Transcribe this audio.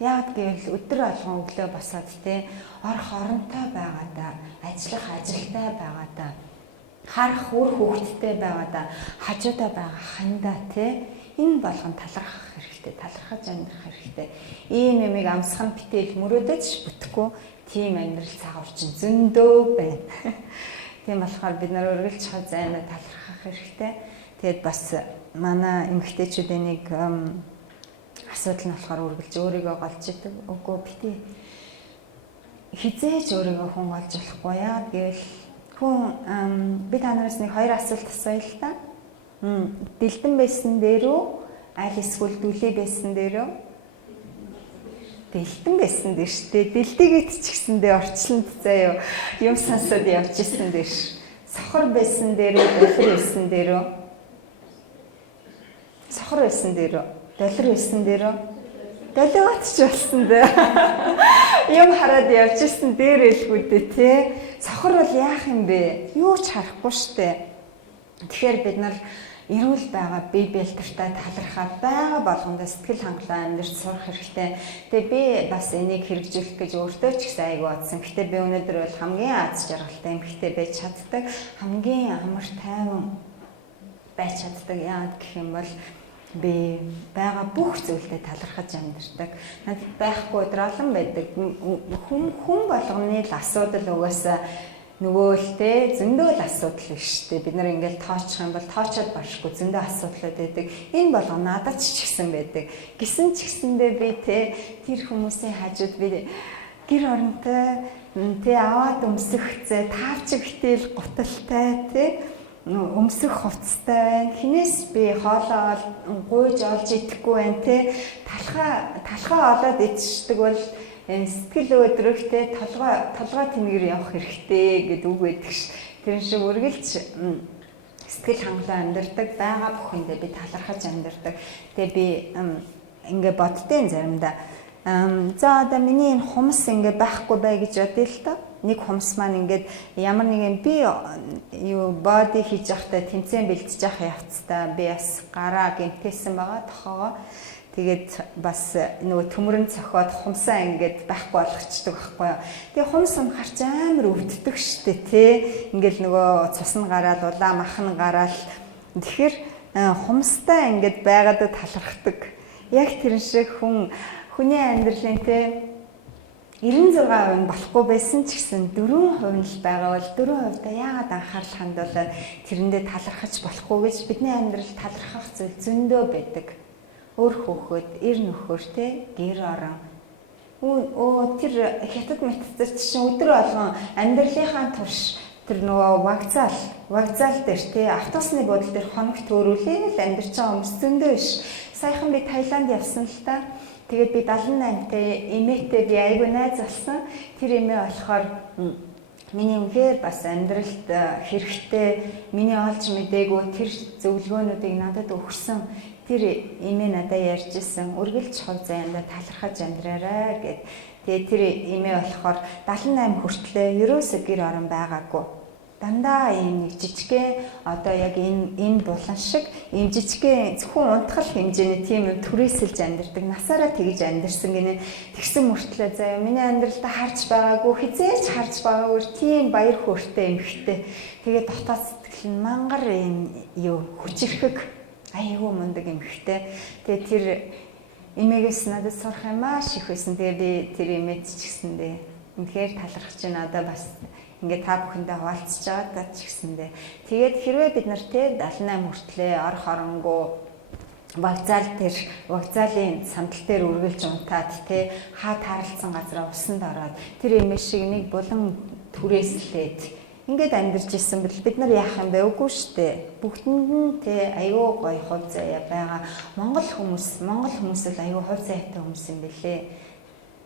Яг гэвэл өдөр болгон өглөө босоод те орох оронтой байгаадаа, ажиллах ажилтай байгаадаа, харах үр хөвгттэй байгаадаа, хажуудаа байгаа хандаа те энэ болгон талархах хэрэгтэй, талархаж амьдрах хэрэгтэй. Ийм юмыг амсхан битэл мөрөөдөж бүтэхгүй тийм амьдрал цагаурчин зөндөө байна. Тийм болохоор бид нар үргэлж хазайна талархах хэрэгтэй. Тэгэд бас манай эмэгтэйчүүдийн нэг асуудал нь болохоор үргэлж өөрийгөө голж идэг. Үгүй бити хизээж өөрийгөө хүн голж болохгүй. Яагаад гэвэл хүн би танараас нэг хоёр асуулт асууя л та. Дэлдэн байсан дээр үү? Аль эсвэл дүлий байсан дээр үү? Дэлдэн байсан дээр шүү дээ. Дэлдийгэт ч гэсэндээ орчлонд заяа юм сонсоод явж исэн дээр. Сохор байсан дээр үү? Долор байсан дээр үү? Сохор байсан дээр үү? Долор байсан дээр үү? Долиот ч болсон дээ. Юм хараад явж исэн дээр элгүү дээ тий. Сохор бол яах юм бэ? Юу ч харахгүй штэ. Тэгэхээр бид нар эрүүл байгаа бие бэлтэртэй талархаад байгаа болгондоо сэтгэл хангалуун амьдрч сурах хэрэгтэй. Тэгээ би бас энийг хэрэгжүүлэх гэж өөртөө ч гэсэн айгүй бодсон. Гэтэ би өнөөдөр бол хамгийн аз жаргалтай эмэгтэй байж чаддаг, хамгийн амар тайван байж чаддаг. Яагаад гэх юм бол би байгаа бүх зүйлдээ талархаж амьдардаг. Надад байхгүй өдрөлөн байдаг. Хүн болгоны л асуудал угаасаа нөгөө л те зөндөө л асуудал биш те. Бид нар ингээл тоочих юм бол тоочоод баршгүй зөндөө асуудлууд байдаг. Энэ болгоо надад ч гэсэн байдаг. Гисэн ч гэсэндээ би те тэр хүмүүсийн хажууд би гэр оронтой те аваад өмсөх зэ таавч гтэл гуталтай те өмсөх хувцастай байна. Хинээс би хоолоо гуйж олж идэхгүй байна те. Талхаа олоод идчихдэг бол сэтгэл өдрөгтэй толгой тэнгээр явах хэрэгтэй гэдэг үг байдаг ш. Тэр шиг үргэлж сэтгэл хангалуун амьдардаг, байгаа бүхэндээ би талархаж амьдардаг. Тэгээ би ингээ боддیں۔ Заримдаа за одоо миний энэ хумс ингээ байхгүй бай гэж бодъё л та. Нэг хумс маань ингээд ямар нэгэн би юу боди хийж явахдаа тэмцээн бэлтжиж явах явцдаа би бас гараа гэмтээсэн байгаа тохоогоо. Тэгээд бас нөгөө төмөрн цохоод хумсаа ингээд байхгүй болгочдөг байхгүй юу. Тэгээ хумс харч амар өвддөг штэ тий. Ингээл нөгөө цус нь гараад улаан мах нь гараад тэгэхээр хумстай ингээд байгаадаа талархдаг. Яг тэрэн шиг хүний амьдралын тий 96% нь болохгүй байсан ч гэсэн 4% нь л байгаа бол 4% яагаад анхаарал хандуулаад тэрэндээ талархаж болохгүй гэж бидний амьдрал талархах зүйл зөндөө байдаг. Өөр хөөхөд, эр нөхөр те гэр орон. Тэр хятад метцэр чинь өдөр болгон амьдралынхаа турш тэр нөгөө вокзал дээр те автобусны буудлын дээр хоног төөрүүлээ л амьдарч байгаа хүмүүс зөндөө биш. Саяхан би Таиланд явсан л та. Тэгээд би 78-тай эмээтэй би айгүй найз болсон. Тэр эмээ болохоор миний үнээр бас амьдралд хэрэгтэй, миний олж мэдээгүй тэр зөвлөгөөнүүдийг надад өгсөн. Тэр эмээ надад ярьж исэн үргэлж хов заяанда талархаж амьдраарай гэд. Тэгээ тэр эмээ болохоор 78 хүртлээ ерөөсөө гэр орон байгаагүй. Дандаа ийм нэг жижигхэн одоо яг энэ булан шиг ийм жижигхэн зөвхөн унтгал хэмжээний тийм юм түрээсэлж амьдардаг. Насаараа тэгж амьдарсан гинэ. Тэгсэн мөртлөө заяа миний амьдралдаа харж байгаагүй хизээч харж байгаагүй тийм баяр хөөртэй эмхтэй. Тэгээ дотоод сэтгэл нь мангар ийм юу хүчирхэг айгүй мундаг эмхтэй. Тэгээ тэр эмээгээс надад сурах юм маш их байсан. Тэгээ би тэр эмээд ч гэсэндээ үнэхээр талархаж байна. Одоо бас ингээд та бүхэндээ хуваалцж байгаа ч гэсэндээ. Тэгээд хэрвээ бид нар те 78 хүртлээ орох оронгоо вокзалын сандал дээр үргэлж унтаад те хаа таарлцсан газараа усанд ороод тэр эмээ шиг нэг булан түрээслээд ингээд амьдарч ирсэн бэл бид нар яах юм бэ? Үгүй штэ. Бүгдэнд нь те аюу гой хувь заяа байгаа. Монгол хүмүүс л аюу хувь заяатай хүмүүс юм бэлээ.